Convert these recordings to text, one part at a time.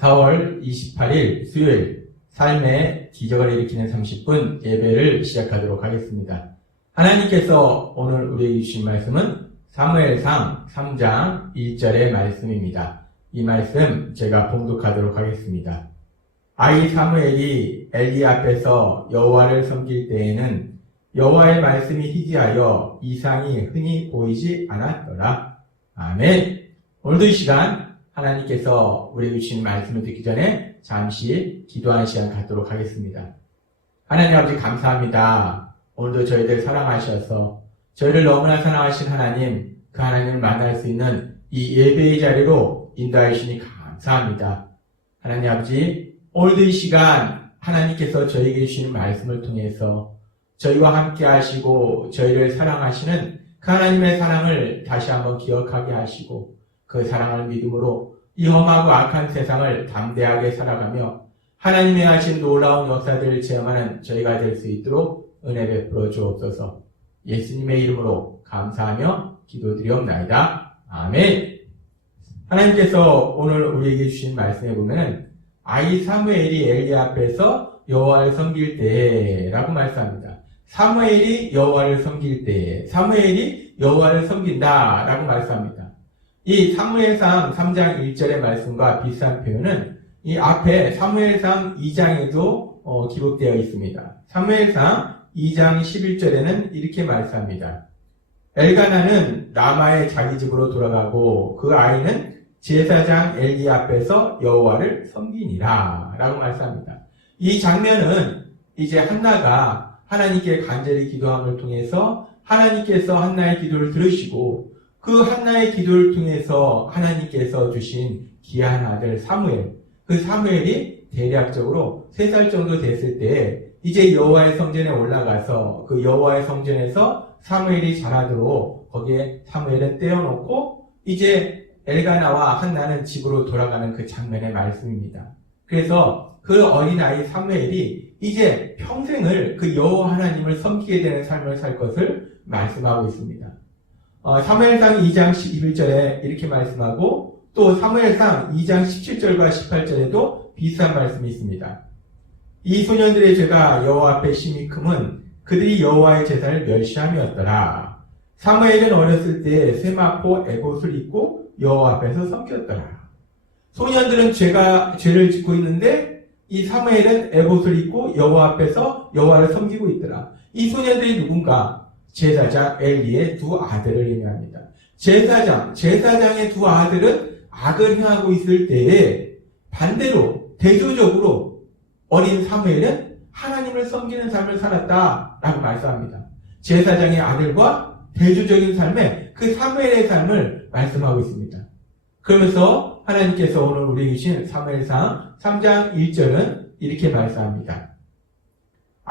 4월 28일 수요일 삶의 기적을 일으키는 30분 예배를 시작하도록 하겠습니다. 하나님께서 오늘 우리에게 주신 말씀은 사무엘상 3장 1절의 말씀입니다. 이 말씀 제가 봉독하도록 하겠습니다. 아이 사무엘이 엘리 앞에서 여호와를 섬길 때에는 여호와의 말씀이 희귀하여 이상이 흔히 보이지 않았더라. 아멘. 오늘도 이 시간 하나님께서 우리에게 주신 말씀을 듣기 전에 잠시 기도하는 시간 갖도록 하겠습니다. 하나님 아버지 감사합니다. 오늘도 저희들 사랑하셔서 저희를 너무나 사랑하신 하나님, 그 하나님을 만날 수 있는 이 예배의 자리로 인도하여 주시니 감사합니다. 하나님 아버지, 오늘도 이 시간 하나님께서 저희에게 주신 말씀을 통해서 저희와 함께 하시고 저희를 사랑하시는 그 하나님의 사랑을 다시 한번 기억하게 하시고 그 사랑을 믿음으로 이 험하고 악한 세상을 담대하게 살아가며 하나님의 하신 놀라운 역사들을 체험하는 저희가 될 수 있도록 은혜 베풀어 주옵소서. 예수님의 이름으로 감사하며 기도드리옵나이다. 아멘. 하나님께서 오늘 우리에게 주신 말씀에 보면 아이 사무엘이 엘리 앞에서 여호와를 섬길 때라고 말씀합니다. 사무엘이 여호와를 섬길 때, 사무엘이 여호와를 섬긴다라고 말씀합니다. 이 사무엘상 3장 1절의 말씀과 비슷한 표현은 이 앞에 사무엘상 2장에도 기록되어 있습니다. 사무엘상 2장 11절에는 이렇게 말씀합니다. 엘가나는 라마의 자기 집으로 돌아가고 그 아이는 제사장 엘리 앞에서 여호와를 섬기니라 라고 말씀합니다. 이 장면은 이제 한나가 하나님께 간절히 기도함을 통해서 하나님께서 한나의 기도를 들으시고 그 한나의 기도를 통해서 하나님께서 주신 귀한 아들 사무엘, 그 사무엘이 대략적으로 3살 정도 됐을 때 이제 여호와의 성전에 올라가서 그 여호와의 성전에서 사무엘이 자라도록 거기에 사무엘은 떼어놓고 이제 엘가나와 한나는 집으로 돌아가는 그 장면의 말씀입니다. 그래서 그 어린아이 사무엘이 이제 평생을 그 여호와 하나님을 섬기게 되는 삶을 살 것을 말씀하고 있습니다. 사무엘상 2장 11절에 이렇게 말씀하고 또 사무엘상 2장 17절과 18절에도 비슷한 말씀이 있습니다. 이 소년들의 죄가 여호와 앞에 심히 크면 그들이 여호와의 제사를 멸시함이었더라. 사무엘은 어렸을 때 세마포 에봇을 입고 여호와 앞에서 섬겼더라. 소년들은 죄를 짓고 있는데 이 사무엘은 에봇을 입고 여호와 앞에서 여호와를 섬기고 있더라. 이 소년들이 누군가? 제사장 엘리의 2 아들을 의미합니다. 제사장의 2 아들은 악을 행하고 있을 때에 반대로 대조적으로 어린 사무엘은 하나님을 섬기는 삶을 살았다라고 말씀합니다. 제사장의 아들과 대조적인 삶에 그 사무엘의 삶을 말씀하고 있습니다. 그러면서 하나님께서 오늘 우리에게 주신 사무엘상 3장 1절은 이렇게 말씀합니다.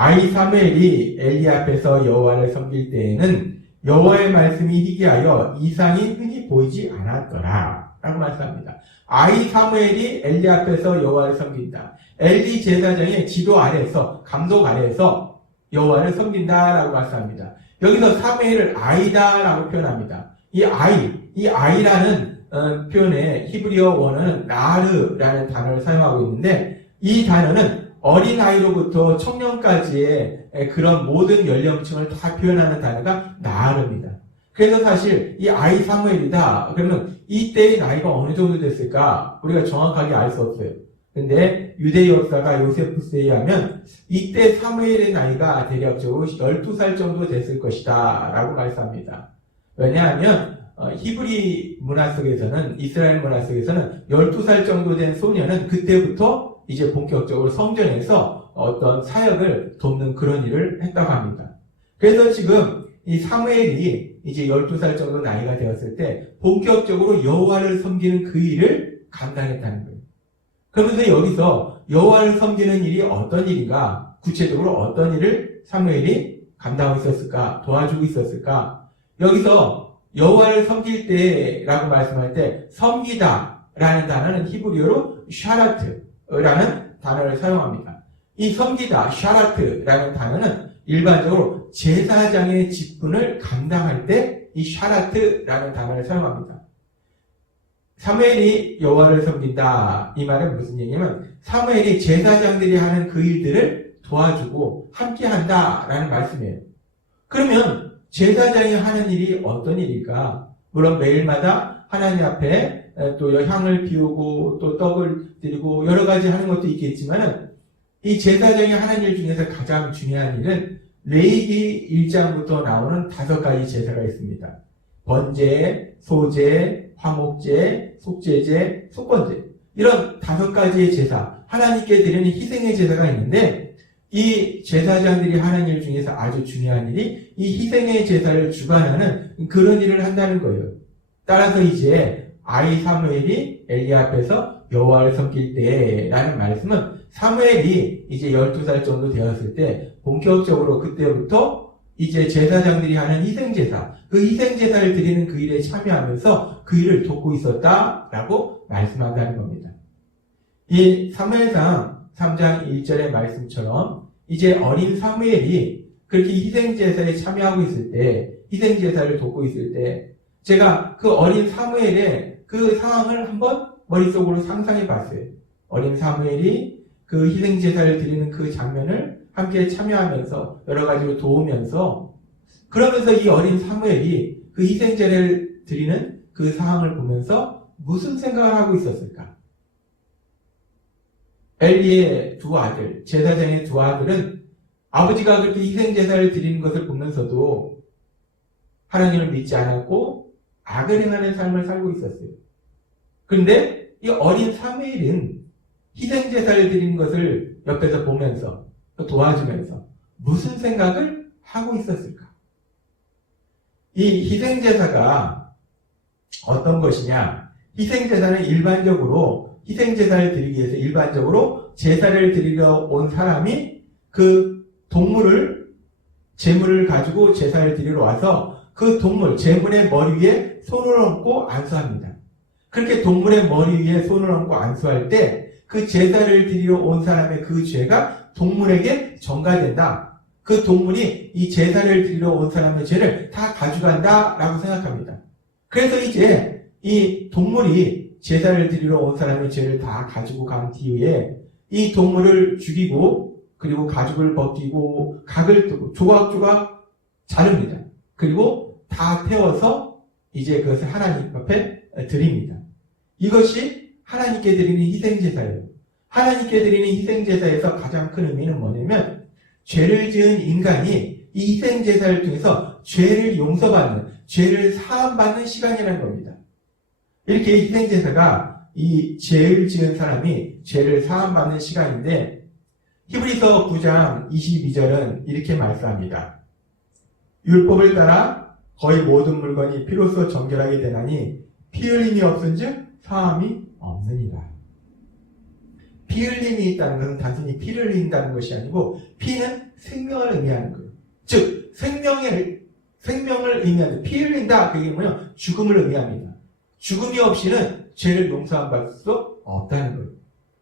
아이 사무엘이 엘리 앞에서 여호와를 섬길 때에는 여호와의 말씀이 희귀하여 이상이 흔히 보이지 않았더라 라고 말씀합니다. 아이 사무엘이 엘리 앞에서 여호와를 섬긴다. 엘리 제사장의 지도 아래에서 감독 아래에서 여호와를 섬긴다라고 말씀합니다. 여기서 사무엘을 아이다라고 표현합니다. 이 아이라는 표현의 히브리어 원어는 나르라는 단어를 사용하고 있는데 이 단어는 어린아이로부터 청년까지의 그런 모든 연령층을 다 표현하는 단어가 나르입니다. 그래서 사실 이 아이 사무엘이다 그러면 이때의 나이가 어느 정도 됐을까 우리가 정확하게 알 수 없어요. 근데 유대 역사가 요세푸스에 의하면 이때 사무엘의 나이가 대략적으로 12살 정도 됐을 것이다 라고 말씀합니다. 왜냐하면 히브리 문화 속에서는 이스라엘 문화 속에서는 12살 정도 된 소년은 그때부터 이제 본격적으로 성전에서 어떤 사역을 돕는 그런 일을 했다고 합니다. 그래서 지금 이 사무엘이 이제 12살 정도 나이가 되었을 때 본격적으로 여호와를 섬기는 그 일을 감당했다는 거예요. 그러면서 여기서 여호와를 섬기는 일이 어떤 일인가, 구체적으로 어떤 일을 사무엘이 감당하고 있었을까, 도와주고 있었을까. 여기서 여호와를 섬길 때라고 말씀할 때 섬기다라는 단어는 히브리어로 샤라트라는 단어를 사용합니다. 이 섬기다, 샤라트라는 단어는 일반적으로 제사장의 직분을 감당할 때 이 샤라트라는 단어를 사용합니다. 사무엘이 여호와를 섬긴다. 이 말은 무슨 얘기냐면 사무엘이 제사장들이 하는 그 일들을 도와주고 함께한다라는 말씀이에요. 그러면 제사장이 하는 일이 어떤 일일까? 물론 매일마다 하나님 앞에 또 향을 피우고 또 떡을 드리고 여러 가지 하는 것도 있겠지만은 이 제사장이 하는 일 중에서 가장 중요한 일은 레위기 1장부터 나오는 5가지 제사가 있습니다. 번제, 소제, 화목제, 속죄제, 속건제 이런 5가지의 제사, 하나님께 드리는 희생의 제사가 있는데 이 제사장들이 하는 일 중에서 아주 중요한 일이 이 희생의 제사를 주관하는 그런 일을 한다는 거예요. 따라서 이제 아이 사무엘이 엘리 앞에서 여호와를 섬길 때라는 말씀은 사무엘이 이제 12살 정도 되었을 때 본격적으로 그때부터 이제 제사장들이 하는 희생제사, 그 희생제사를 드리는 그 일에 참여하면서 그 일을 돕고 있었다라고 말씀한다는 겁니다. 이 사무엘상 3장 1절의 말씀처럼 이제 어린 사무엘이 그렇게 희생제사에 참여하고 있을 때, 희생제사를 돕고 있을 때 제가 그 어린 사무엘의 그 상황을 한번 머릿속으로 상상해 봤어요. 어린 사무엘이 그 희생제사를 드리는 그 장면을 함께 참여하면서 여러 가지로 도우면서 그러면서 이 어린 사무엘이 그 희생제사를 드리는 그 상황을 보면서 무슨 생각을 하고 있었을까? 엘리의 두 아들, 제사장의 두 아들은 아버지가 그렇게 희생제사를 드리는 것을 보면서도 하나님을 믿지 않았고 악을 행하는 삶을 살고 있었어요. 그런데 이 어린 사무엘은 희생제사를 드리는 것을 옆에서 보면서 또 도와주면서 무슨 생각을 하고 있었을까? 이 희생제사가 어떤 것이냐? 희생제사는 일반적으로 희생제사를 드리기 위해서 일반적으로 제사를 드리러 온 사람이 그 동물을 제물을 가지고 제사를 드리러 와서 그 동물, 제물의 머리 위에 손을 얹고 안수합니다. 그렇게 동물의 머리 위에 손을 얹고 안수할 때 그 제사를 드리러 온 사람의 그 죄가 동물에게 전가된다. 그 동물이 이 제사를 드리러 온 사람의 죄를 다 가져간다라고 생각합니다. 그래서 이제 이 동물이 제사를 드리러 온 사람의 죄를 다 가지고 간 뒤에 이 동물을 죽이고 그리고 가죽을 벗기고 각을 뜨고 조각조각 자릅니다. 그리고 다 태워서 이제 그것을 하나님 앞에 드립니다. 이것이 하나님께 드리는 희생제사예요. 하나님께 드리는 희생제사에서 가장 큰 의미는 뭐냐면 죄를 지은 인간이 이 희생제사를 통해서 죄를 용서받는, 죄를 사함받는 시간이라는 겁니다. 이렇게 희생제사가 이 죄를 지은 사람이 죄를 사함받는 시간인데 히브리서 9장 22절은 이렇게 말씀합니다. 율법을 따라 거의 모든 물건이 피로써 정결하게 되나니 피 흘림이 없은즉 사함이 없느니라. 피 흘림이 있다는 것은 단순히 피를 흘린다는 것이 아니고 피는 생명을 의미하는 거예요. 즉 생명을 의미하는 피 흘린다. 그게 뭐냐? 죽음을 의미합니다. 죽음이 없이는 죄를 용서받을 수 없다는 거예요.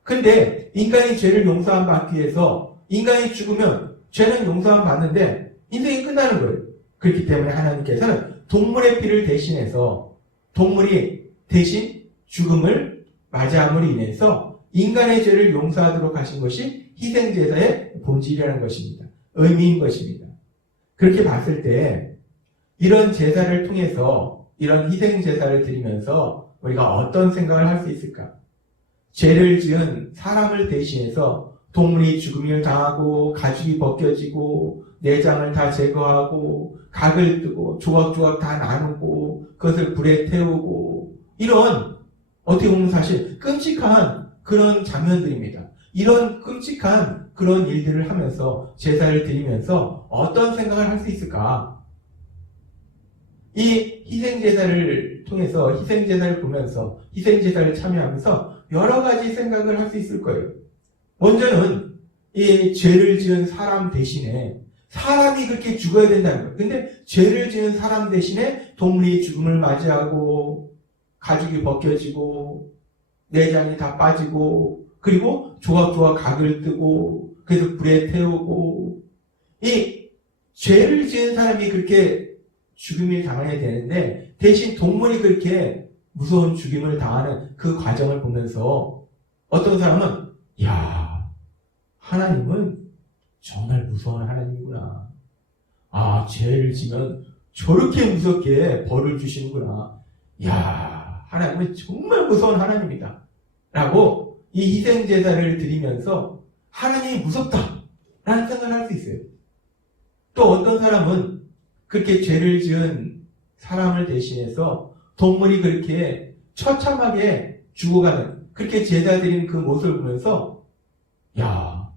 근데 인간이 죄를 용서받기 위해서 인간이 죽으면 죄는 용서받는데 인생이 끝나는 거예요. 그렇기 때문에 하나님께서는 동물의 피를 대신해서 동물이 대신 죽음을 맞이함으로 인해서 인간의 죄를 용서하도록 하신 것이 희생제사의 본질이라는 것입니다. 의미인 것입니다. 그렇게 봤을 때 이런 제사를 통해서 이런 희생제사를 드리면서 우리가 어떤 생각을 할 수 있을까? 죄를 지은 사람을 대신해서 동물이 죽음을 당하고 가죽이 벗겨지고 내장을 다 제거하고 각을 뜨고 조각조각 다 나누고 그것을 불에 태우고 이런 어떻게 보면 사실 끔찍한 그런 장면들입니다. 이런 끔찍한 그런 일들을 하면서 제사를 드리면서 어떤 생각을 할 수 있을까? 이 희생제사를 통해서 희생제사를 보면서 희생제사를 참여하면서 여러 가지 생각을 할 수 있을 거예요. 먼저는 이 죄를 지은 사람 대신에 사람이 그렇게 죽어야 된다는 거예요. 근데 죄를 지은 사람 대신에 동물이 죽음을 맞이하고 가죽이 벗겨지고 내장이 다 빠지고 그리고 조각조각 각을 뜨고 그래서 불에 태우고 이 죄를 지은 사람이 그렇게 죽음을 당해야 되는데 대신 동물이 그렇게 무서운 죽임을 당하는 그 과정을 보면서 어떤 사람은 야, 하나님은 정말 무서운 하나님이구나. 아, 죄를 지면 저렇게 무섭게 벌을 주시는구나. 야, 하나님은 정말 무서운 하나님이다. 라고 이 희생제사를 드리면서 하나님이 무섭다. 라는 생각을 할 수 있어요. 또 어떤 사람은 그렇게 죄를 지은 사람을 대신해서 동물이 그렇게 처참하게 죽어가는, 그렇게 제사 드리는 그 모습을 보면서 야,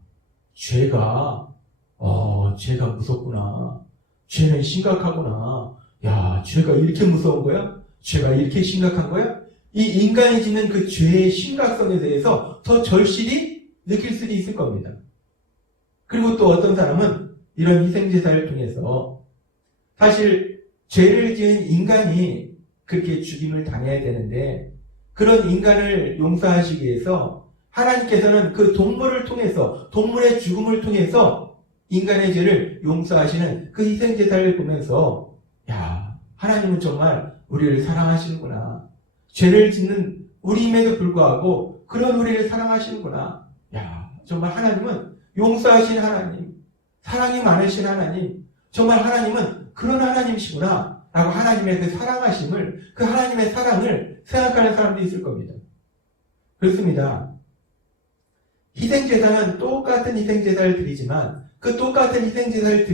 죄가 무섭구나. 죄는 심각하구나. 야, 죄가 이렇게 무서운 거야? 죄가 이렇게 심각한 거야? 이 인간이 짓는 그 죄의 심각성에 대해서 더 절실히 느낄 수도 있을 겁니다. 그리고 또 어떤 사람은 이런 희생제사를 통해서 사실 죄를 지은 인간이 그렇게 죽임을 당해야 되는데 그런 인간을 용서하시기 위해서 하나님께서는 그 동물을 통해서, 동물의 죽음을 통해서 인간의 죄를 용서하시는 그 희생제사를 보면서 야, 하나님은 정말 우리를 사랑하시는구나. 죄를 짓는 우리임에도 불구하고 그런 우리를 사랑하시는구나. 야, 정말 하나님은 용서하신 하나님, 사랑이 많으신 하나님, 정말 하나님은 그런 하나님이시구나 라고 하나님의 그 사랑하심을, 그 하나님의 사랑을 생각하는 사람도 있을 겁니다. 그렇습니다. 희생제사는 똑같은 희생제사를 드리지만 그 똑같은 희생제사를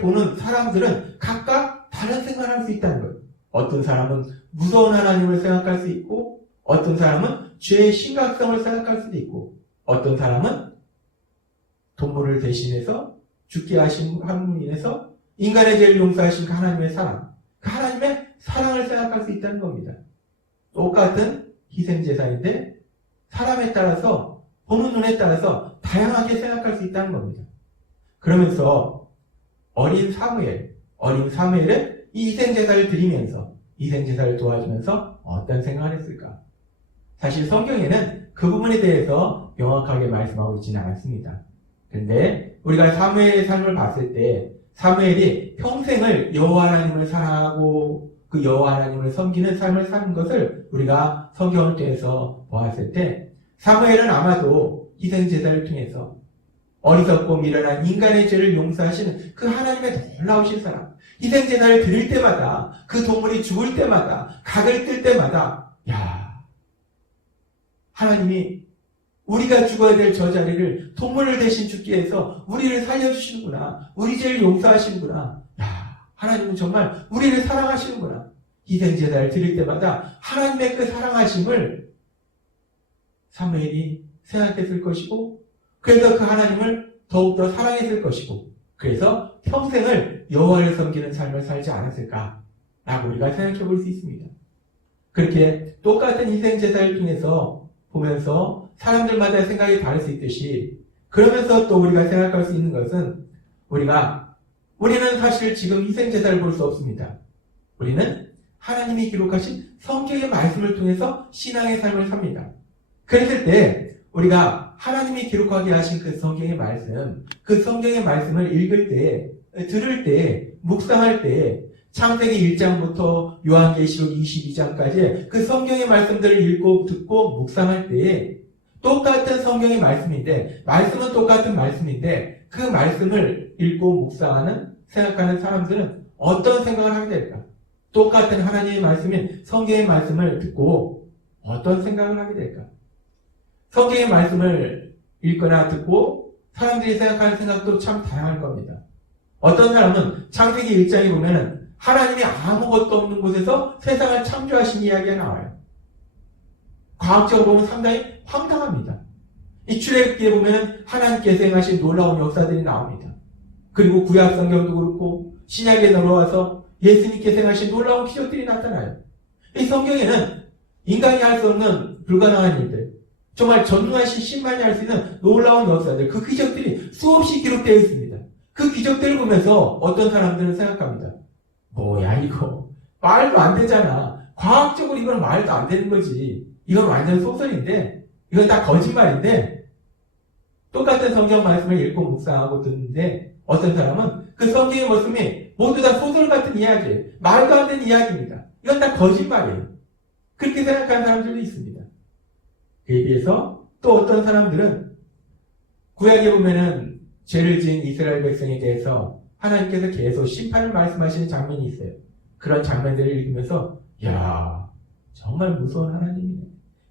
보는 사람들은 각각 다른 생각을 할 수 있다는 거예요. 어떤 사람은 무서운 하나님을 생각할 수 있고 어떤 사람은 죄의 심각성을 생각할 수도 있고 어떤 사람은 동물을 대신해서 죽게 하신 함으로 인해서 인간의 죄를 용서하신 그 하나님의 사랑, 그 하나님의 사랑을 생각할 수 있다는 겁니다. 똑같은 희생제사인데 사람에 따라서, 보는 눈에 따라서 다양하게 생각할 수 있다는 겁니다. 그러면서 어린 사무엘은 이 희생제사를 드리면서, 희생제사를 도와주면서 어떤 생각을 했을까? 사실 성경에는 그 부분에 대해서 명확하게 말씀하고 있지는 않았습니다. 그런데 우리가 사무엘의 삶을 봤을 때 사무엘이 평생을 여호와 하나님을 사랑하고 그 여호와 하나님을 섬기는 삶을 사는 것을 우리가 성경을 통해서 보았을 때 사무엘은 아마도 희생제사를 통해서 어리석고 미련한 인간의 죄를 용서하시는 그 하나님의 놀라우신 사랑, 희생제사를 드릴 때마다 그 동물이 죽을 때마다 각을 뜰 때마다 야, 하나님이 우리가 죽어야 될 저 자리를 동물을 대신 죽게 해서 우리를 살려주시는구나. 우리 죄를 용서하시는구나. 야, 하나님은 정말 우리를 사랑하시는구나. 희생제사를 드릴 때마다 하나님의 그 사랑하심을 사무엘이 생각했을 것이고 그래서 그 하나님을 더욱더 사랑했을 것이고 그래서 평생을 여호와를 섬기는 삶을 살지 않았을까라고 우리가 생각해 볼 수 있습니다. 그렇게 똑같은 희생제사를 통해서 보면서 사람들마다 생각이 다를 수 있듯이 그러면서 또 우리가 생각할 수 있는 것은 우리는 사실 지금 희생제사를 볼 수 없습니다. 우리는 하나님이 기록하신 성경의 말씀을 통해서 신앙의 삶을 삽니다. 그랬을 때 우리가 하나님이 기록하게 하신 그 성경의 말씀, 그 성경의 말씀을 읽을 때, 들을 때, 묵상할 때 창세기 1장부터 요한계시록 22장까지 그 성경의 말씀들을 읽고 듣고 묵상할 때 똑같은 성경의 말씀인데 말씀은 똑같은 말씀인데 그 말씀을 읽고 묵상하는 생각하는 사람들은 어떤 생각을 하게 될까? 똑같은 하나님의 말씀인 성경의 말씀을 듣고 어떤 생각을 하게 될까? 성경의 말씀을 읽거나 듣고 사람들이 생각하는 생각도 참 다양할 겁니다. 어떤 사람은 창세기 1장에 보면은 하나님이 아무것도 없는 곳에서 세상을 창조하신 이야기가 나와요. 과학적으로 보면 상당히 황당합니다. 이 출애굽기에 보면 하나님께서 행하신 놀라운 역사들이 나옵니다. 그리고 구약 성경도 그렇고 신약에 넘어와서 예수님께서 행하신 놀라운 기적들이 나타나요. 이 성경에는 인간이 할 수 없는 불가능한 일들, 정말 전능하신 신만이 할 수 있는 놀라운 역사들, 그 기적들이 수없이 기록되어 있습니다. 그 기적들을 보면서 어떤 사람들은 생각합니다. 뭐야 이거 말도 안 되잖아. 과학적으로 이건 말도 안 되는 거지. 이건 완전 소설인데 이건 다 거짓말인데 똑같은 성경 말씀을 읽고 묵상하고 듣는데 어떤 사람은 그 성경의 말씀이 모두 다 소설 같은 이야기예요. 말도 안 되는 이야기입니다. 이건 다 거짓말이에요. 그렇게 생각하는 사람들도 있습니다. 그에 비해서 또 어떤 사람들은 구약에 보면은 죄를 지은 이스라엘 백성에 대해서 하나님께서 계속 심판을 말씀하시는 장면이 있어요. 그런 장면들을 읽으면서 야, 정말 무서운 하나님이네.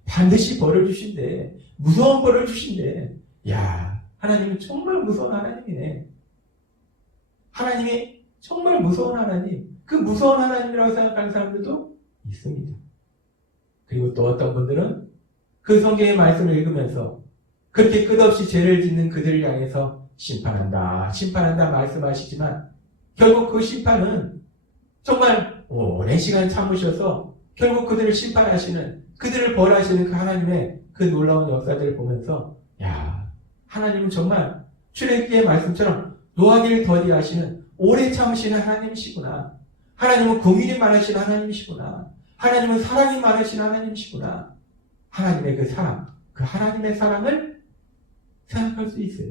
반드시 벌을 주신대. 무서운 벌을 주신대. 야, 하나님은 정말 무서운 하나님이네. 하나님이 정말 무서운 하나님. 그 무서운 하나님이라고 생각하는 사람들도 있습니다. 그리고 또 어떤 분들은 그 성경의 말씀을 읽으면서 그렇게 끝없이 죄를 짓는 그들을 향해서 심판한다, 심판한다 말씀하시지만 결국 그 심판은 정말 오랜 시간 참으셔서 결국 그들을 심판하시는, 그들을 벌하시는 그 하나님의 그 놀라운 역사들을 보면서 야, 하나님은 정말 출애굽기의 말씀처럼 노하기를 더디하시는 오래 참으시는 하나님이시구나. 하나님은 공의를 많으신 하나님이시구나. 하나님은 사랑이 많으신 하나님이시구나. 하나님의 그 사랑, 그 하나님의 사랑을 생각할 수 있어요.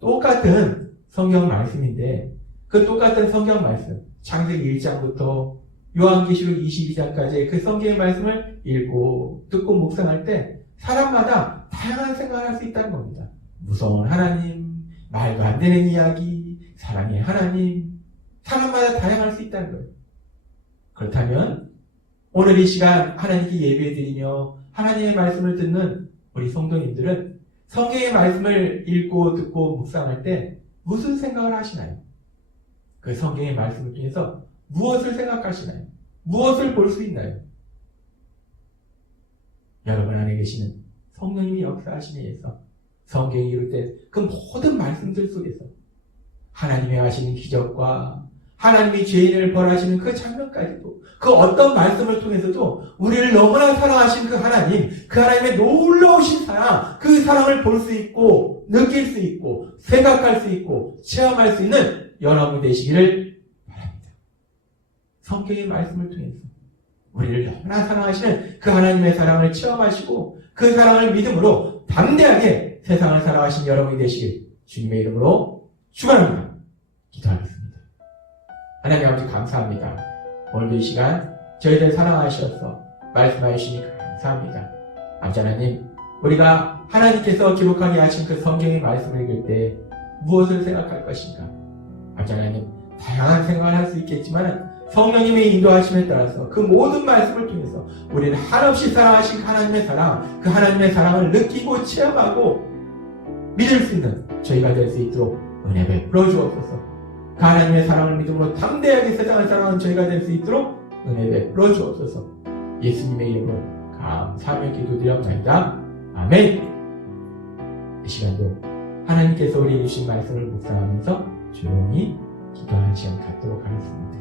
똑같은 성경 말씀인데 그 똑같은 성경 말씀, 창세기 1장부터 요한계시록 22장까지의 그 성경의 말씀을 읽고 듣고 묵상할 때 사람마다 다양한 생각을 할 수 있다는 겁니다. 무서운 하나님, 말도 안 되는 이야기, 사랑의 하나님, 사람마다 다양할 수 있다는 거예요. 그렇다면 오늘 이 시간 하나님께 예배드리며 하나님의 말씀을 듣는 우리 성도님들은 성경의 말씀을 읽고 듣고 묵상할 때 무슨 생각을 하시나요? 그 성경의 말씀을 통해서 무엇을 생각하시나요? 무엇을 볼 수 있나요? 여러분 안에 계시는 성령님이 역사하시기 위해서 성경이 이룰 때 그 모든 말씀들 속에서 하나님이 하시는 기적과 하나님이 죄인을 벌하시는 그 장면까지도 그 어떤 말씀을 통해서도 우리를 너무나 사랑하신 그 하나님, 그 하나님의 놀라우신 사랑, 그 사랑을 볼 수 있고 느낄 수 있고 생각할 수 있고 체험할 수 있는 여러분 되시기를 바랍니다. 성경의 말씀을 통해서 우리를 너무나 사랑하시는 그 하나님의 사랑을 체험하시고 그 사랑을 믿음으로 담대하게 세상을 살아가신 여러분이 되시길 주님의 이름으로 축원합니다. 기도하겠습니다. 하나님 아버지 감사합니다. 오늘도 이 시간 저희들 사랑하셔서 말씀해 주시니 감사합니다. 아버지 하나님, 우리가 하나님께서 기록하게 하신 그 성경의 말씀을 읽을 때 무엇을 생각할 것인가? 아버지 하나님, 다양한 생각을 할 수 있겠지만 성령님의 인도하심에 따라서 그 모든 말씀을 통해서 우리를 한없이 사랑하신 하나님의 사랑, 그 하나님의 사랑을 느끼고 체험하고 믿을 수 있는 저희가 될 수 있도록 은혜 베풀어 주옵소서. 그 하나님의 사랑을 믿음으로 담대하게 세상을 사랑하는 저희가 될 수 있도록 은혜 베풀어 주옵소서. 예수님의 이름으로 감사하며 기도드렸나이다. 아멘. 이 시간도 하나님께서 우리에게 주신 말씀을 묵상하면서 조용히 기도하는 시간 갖도록 하겠습니다.